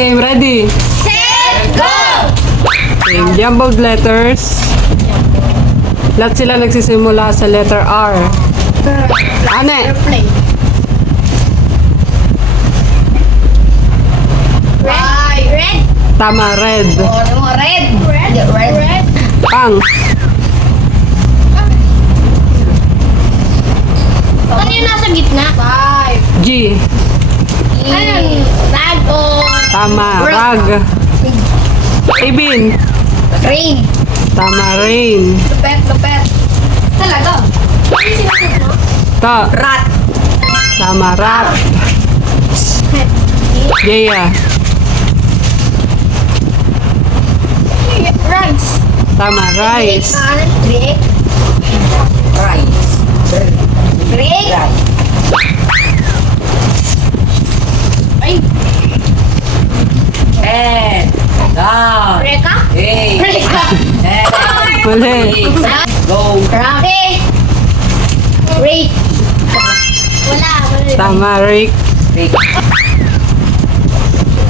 Okay, ready? Set, go! Okay, jumbled letters. Lahat sila nagsisimula sa letter R. Ane? Airplane. Red. Red. Tama, red. Red. Red. Red. Pang. Ano yung nasa gitna? Five. G. Ano? Rag o... Tama, rag. Ibin. Rain. Tama, rain. Lupet. Lupet. Talaga? Ano yung sinasagot mo? Ta. Rat. Tama, rat. Jaya. Rice. Tama, rice. Rice. Rice. Ay. Reka? Reka. Mali. Rake. Rake. Wala. Tama, rake.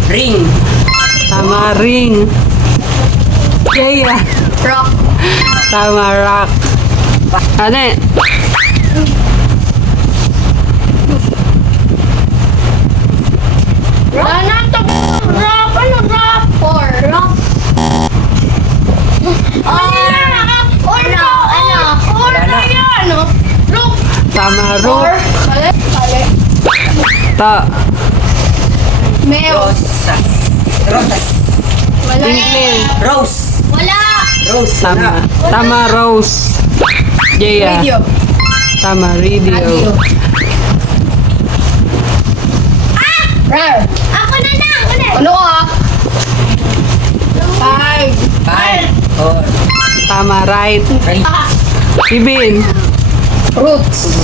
Ring. Tama, ring. Jaya. Rock. Tama, rock. Ane? Rock. Ano? Rock. Four. Rock. Rock. Tama, rook. Kale. Ta. Meos. Rosas. Wala. Inkling. Rose. Wala. Rose. Tama. Tama, rose. Jaya. Radio. Tama, radio. Rare. Ako na lang. Ano ka? Five. Five. Four. Tama, right. Right. Ibin. Roots.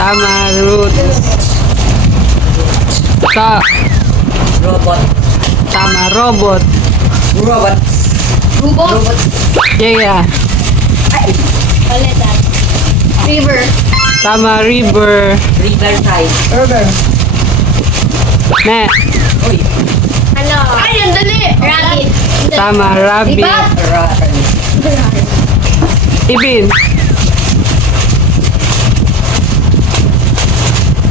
Tama, root. Ta. Robot. Tama, robot. Robots. Robot. Robots. Jaya. Palitan. River. Tama, river. River side. River. Ne. Uy. Ano? Ay, ang dali. Rabbit. Tama, rabbit. Diba? Ibin.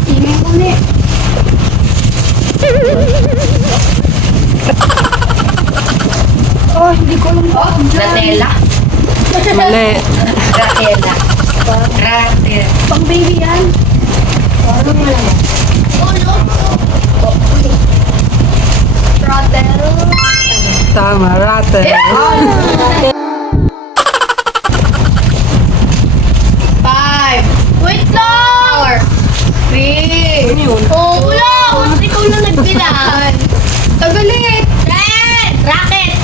Tingin ko ni. Oh, hindi ko lang ba? Ratela. Mali. Ratela. Ratela. Pang baby yan. Parang malaman. Oh, no. Throttle. Tama, rattle. Five. Wait lang. Four. Three. Ano yun? Oh, wala. Ikaw na nagbilan. Tagalit. Red. Racket.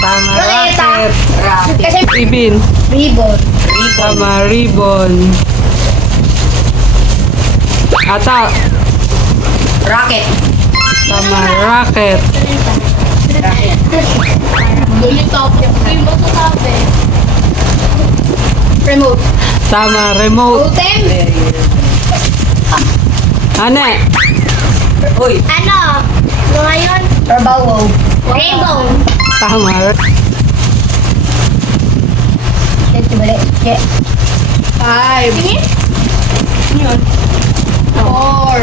Tama, Rosetta. racket. Racket. Kasi Ibin. ribbon. Tama, ribbon. Ata. Rocket. Tama, rocket. Lulitop. Yung masasabi. Remote. Tama, remote. Totem. Ane. Uy. Ano? Ngayon? Rainbow. Rainbow. Tama. Five. Yun. Four.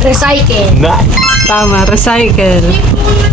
Recycle. Tama, recycle. Hindi ko naman